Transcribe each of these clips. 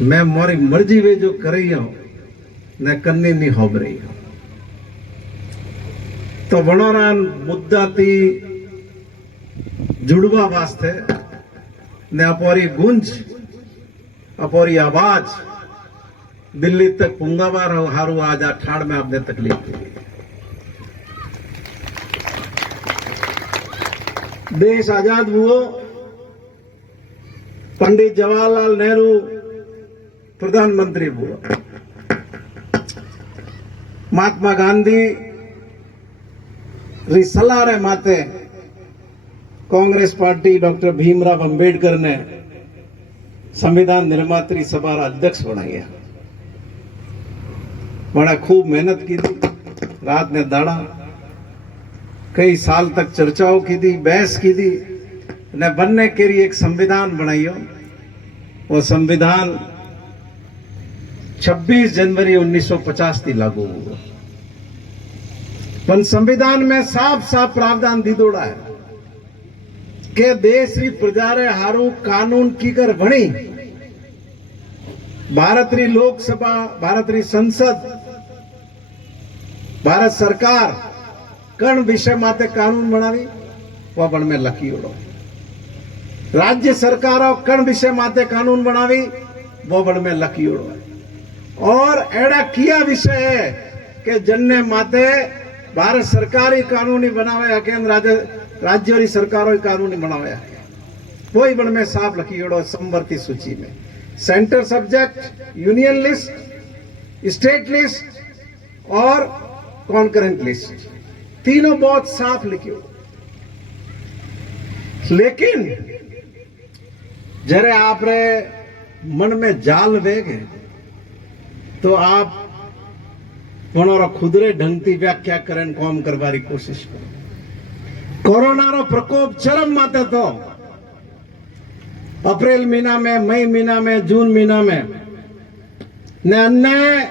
मैं मोरी मर्जी वे जो कर रही हूं न करनी नहीं हो रही हूं। तो वणोरा मुद्दा थी जुड़वा वास्ते ने अपोरी गुंज अपोरी आवाज दिल्ली तक पुंगावार हारू आज ठाड़ में आपने तकलीफ दी। देश आजाद हुआ, पंडित जवाहरलाल नेहरू प्रधानमंत्री हुआ, महात्मा गांधी री सलाह रे माते कांग्रेस पार्टी डॉक्टर भीमराव अंबेडकर ने संविधान निर्मात्री सभा अध्यक्ष बनाया। बड़ा खूब मेहनत की थी, रात ने दाड़ा कई साल तक चर्चाओं की थी, बहस की थी, ने बनने के लिए एक संविधान बनाइयो। वो संविधान 26 जनवरी 1950 थी लागू हुआ। पर संविधान में साफ साफ प्रावधान दीदोड़ा है कि देश री प्रजा रे हारू कानून की कर बनी। भारत री लोकसभा, भारत री संसद, भारत सरकार कण विषय माते कानून बनावी वो बन में लकी उड़ो। राज्य सरकारों कण विषय माते कानून बनावी वो बन में लकी उड़ो। और एड़ा किया विषय है कि जन्ने माते भारत सरकार ही कानूनी बनावे के राज्य री सरकारों ही कानूनी बनावे वही बन में साफ लकी उड़ो। समवर्ती सूची में centre subject, union list, state list और कॉन्करेंट लिस्ट, तीनों बहुत साफ लिखी हो। लेकिन जरे आप रे मन में जाल वेगे तो आप खुदरे ढंगती व्याख्या करें काम करवारी कोशिश करो। कोरोना रो प्रकोप चरम माते तो अप्रैल महीना में, मई महीना में, जून महीना में ने अन्य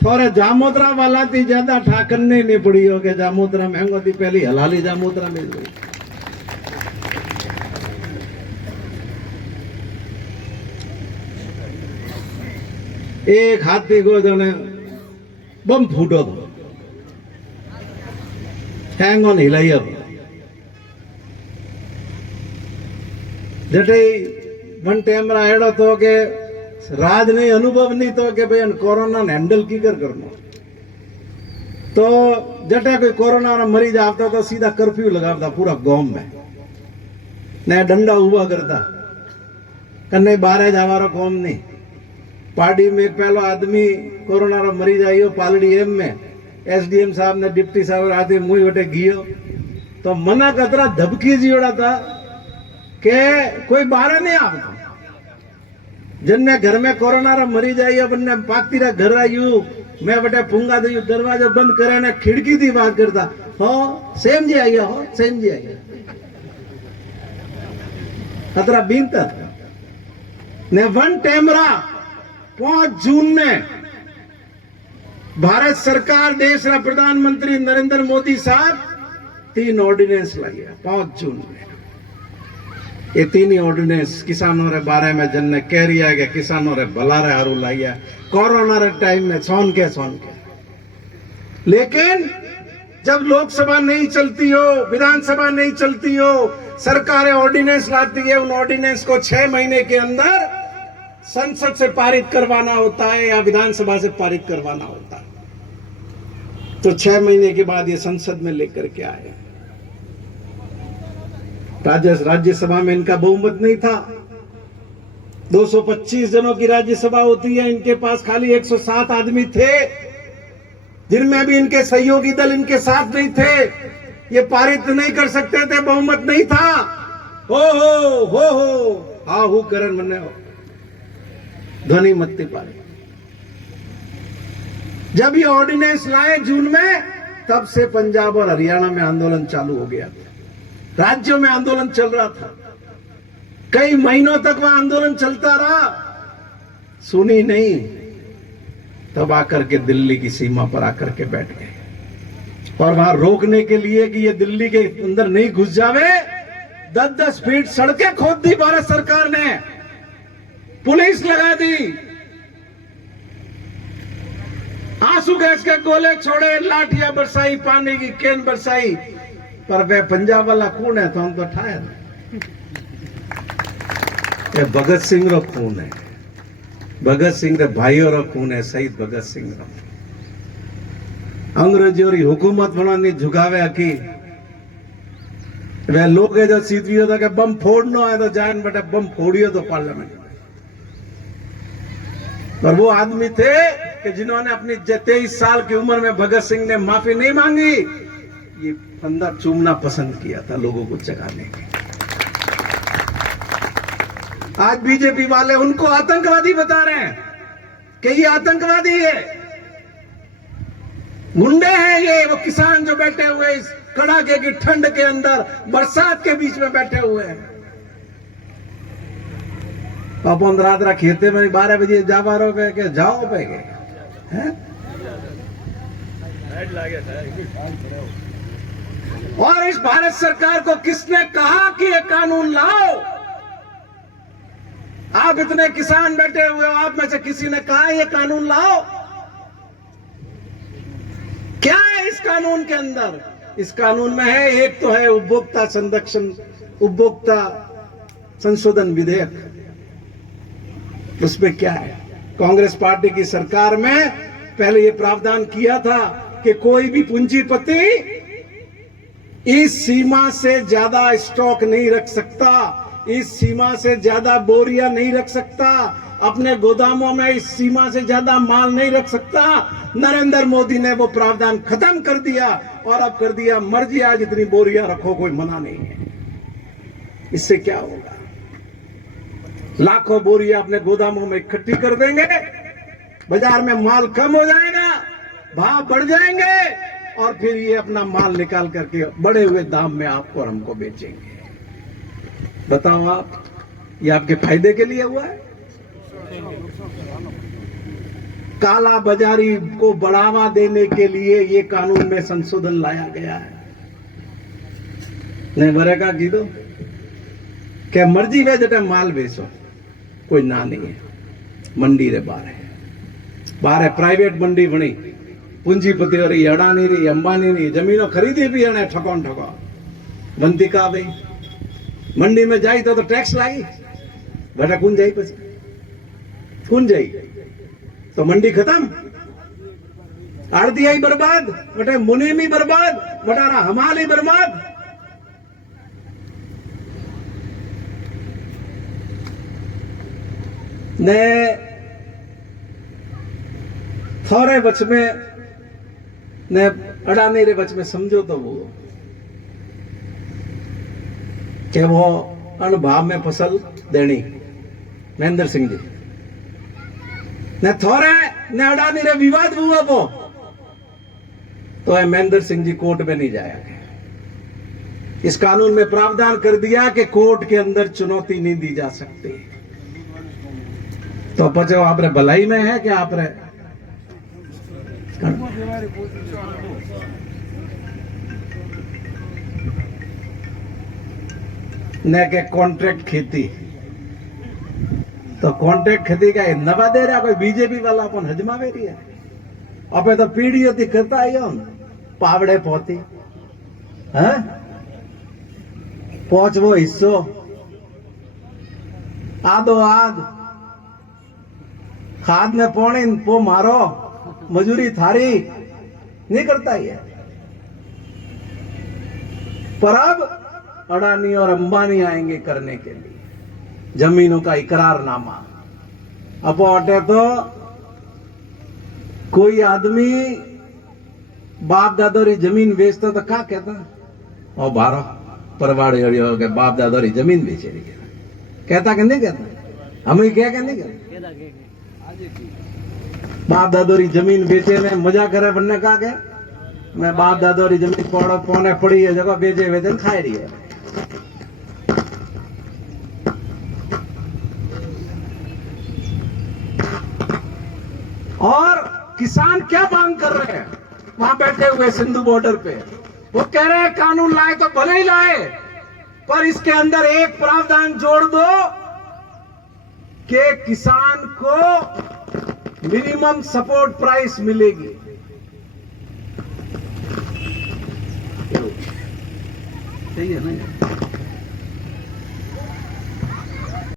थोड़े जामोदरा वाला थी ज्यादा ठाकर नहीं पड़ी हो के जामोदरा महंगो थी, पहली हलाली जामोदरा मिल गई। एक हाथी को जने बम फूटो तो हैंग ऑन हिलाई अब जटे वन टेमरा एड़ो तो के राज नहीं, अनुभव नहीं तो के भाई कोरोना हैंडल की करना। तो जटे कोई कोरोना ना मरीज आता तो सीधा कर्फ्यू लगाता पूरा गांव में, नया डंडा हुआ करता कन्ने बारह जावारो कौम नहीं। पार्टी में एक पहलो आदमी कोरोना रो मरीज आयो पालड़ी एम में, एसडीएम साहब ने डिप्टी साहब आते मुई वटे गियो तो मना कतरा धबकी जियोड़ा था के कोई बाहर नहीं आता। जन्ने घर में कोरोना रो मरीज आयो बन्ने पाकती रा घर आयु मैं बटे पुंगा दे दरवाजा बंद करे ने खिड़की थी बात करता हो सेम जी आयो, हो सेम जी आयो खतरा बीनता ने वन टेमरा 5 जून ने भारत सरकार देश रा प्रधानमंत्री नरेंद्र मोदी साहब 3 ऑर्डिनेंस लाया 5 जून में। ये 3 ऑर्डिनेंस किसानों रे बारे में जन्ने कह रही है कि किसानों रे भला रे हारू लाइया कोरोना रे टाइम में सोन के। लेकिन जब लोकसभा नहीं चलती हो, विधानसभा नहीं चलती हो, सरकारें ऑर्डिनेंस लाती है, उन ऑर्डिनेंस को 6 महीने के अंदर संसद से पारित करवाना होता है या विधानसभा से पारित करवाना होता है। तो 6 महीने के बाद ये संसद में लेकर के आए। राज्यसभा में इनका बहुमत नहीं था, 225 जनों की राज्यसभा होती है, इनके पास खाली 107 आदमी थे, जिनमें भी इनके सहयोगी दल इनके साथ नहीं थे। ये पारित नहीं कर सकते थे, बहुमत नहीं था। हो हाँ हु करण मने हो ध्वनि मत्ती पारी। जब ये ऑर्डिनेंस लाए जून में, तब से पंजाब और हरियाणा में आंदोलन चालू हो गया था, राज्यों में आंदोलन चल रहा था। कई महीनों तक वह आंदोलन चलता रहा, सुनी नहीं, तब आकर के दिल्ली की सीमा पर आकर के बैठ गए और वहां रोकने के लिए कि ये दिल्ली के अंदर नहीं घुस जावे 10-10 फीट सड़कें खोद दी भारत सरकार ने, पुलिस लगा दी, गैस के गोले छोड़े, लाठियां बरसाई, पानी की केन बरसाई, पर वे पंजाब वाला खून है तो हम तो ठाए। ये भगत सिंह रो खून है, भगत सिंह रे भाइयों रो खून है, शहीद भगत सिंह रो। अंग्रेजों री हुकूमत बनानी झुकावे की वे लोग जो सीधियो था कि बम फोड़ना है तो जान बेटा बम फोड़ियो तो पार्लियामेंट में। पर वो आदमी थे कि जिन्होंने अपनी 23 साल की उम्र में भगत सिंह ने माफी नहीं मांगी, ये फंदा चूमना पसंद किया था लोगों को जगाने के। आज बीजेपी वाले उनको आतंकवादी बता रहे हैं कि ये आतंकवादी है, गुंडे हैं ये। वो किसान जो बैठे हुए इस कड़ाके की ठंड के अंदर बरसात के बीच में बैठे हुए हैं, अपन रात खेते में 12 बजे जावा रहो पे के जाओ पे के हैं? और इस भारत सरकार को किसने कहा कि ये कानून लाओ? आप इतने किसान बैठे हुए हो, आप में से किसी ने कहा ये कानून लाओ? क्या है इस कानून के अंदर? इस कानून में है, एक तो है उपभोक्ता संरक्षण, उपभोक्ता संशोधन विधेयक। उसमें क्या है? कांग्रेस पार्टी की सरकार में पहले ये प्रावधान किया था कि कोई भी पूंजीपति इस सीमा से ज्यादा स्टॉक नहीं रख सकता, इस सीमा से ज्यादा बोरियां नहीं रख सकता, अपने गोदामों में इस सीमा से ज्यादा माल नहीं रख सकता। नरेंद्र मोदी ने वो प्रावधान खत्म कर दिया और अब कर दिया मर्जी, आज इतनी बोरियां रखो, कोई मना नहीं है। इससे क्या होगा? लाखों बोरियां अपने गोदामों में इकट्ठी कर देंगे, बाजार में माल कम हो जाएगा, भाव बढ़ जाएंगे और फिर ये अपना माल निकाल करके बढ़े हुए दाम में आपको और हमको बेचेंगे। बताओ आप, ये आपके फायदे के लिए हुआ है? काला बाजारी को बढ़ावा देने के लिए ये कानून में संशोधन लाया गया है। नहीं बरेगा की दो क्या मर्जी वे जटे माल बेचो, कोई ना नहीं है। मंडी रे बारे प्राइवेट मंडी बनी, पूंजीपति रही, अडानी रही, अंबानी रही, जमीनों खरीदी भी है ठको ठको बनती का भाई। मंडी में जाई तो टैक्स लाई बेटा कौन जाई, पी कौन जाई तो मंडी खत्म, आड़ती बर्बाद, बटे मुनीमी बर्बाद, बटारा हमाली बर्बाद। ने थोड़े बच में ने अडानी रे बच में समझो तो वो कि वो अणभाव में फसल देनी महेंद्र सिंह जी ने थोड़े ने अडानी रे विवाद हुआ वो तो महेंद्र सिंह जी कोर्ट में नहीं जाएगा। इस कानून में प्रावधान कर दिया कि कोर्ट के अंदर चुनौती नहीं दी जा सकती। तो पचो आप रे भलाई में है कि आप रे न के कॉन्ट्रैक्ट खेती, तो कॉन्ट्रैक्ट खेती का नवा दे रहा कोई बीजेपी वाला अपन हजमावे रही है। अब तो पीढ़ी होती करता ही हम पावड़े पौती है पहुंच वो हिस्सो आधो आध खाद ने पौने पो मारो मजूरी थारी नहीं करता ही है। पर अब अडानी और अंबानी आएंगे करने के लिए जमीनों का इकरारनामा। अब अटे तो कोई आदमी बाप दादा री जमीन बेचता तो क्या कहता और 12 परवाड़े हो गए बाप दादा री जमीन बेचे रही है, कहता कि नहीं कहता? हम क्या नहीं कहते? बाप दादो री जमीन बेचे ने मजा करे बनने का के मैं बाप दादो री जमीन पौने पड़ी है जगह बेचे वेचन खाए रही है। और किसान क्या मांग कर रहे हैं वहां बैठे हुए सिंधु बॉर्डर पे? वो कह रहे हैं कानून लाए तो भले ही लाए, पर इसके अंदर एक प्रावधान जोड़ दो कि किसान को मिनिमम सपोर्ट प्राइस मिलेगी। सही है ना।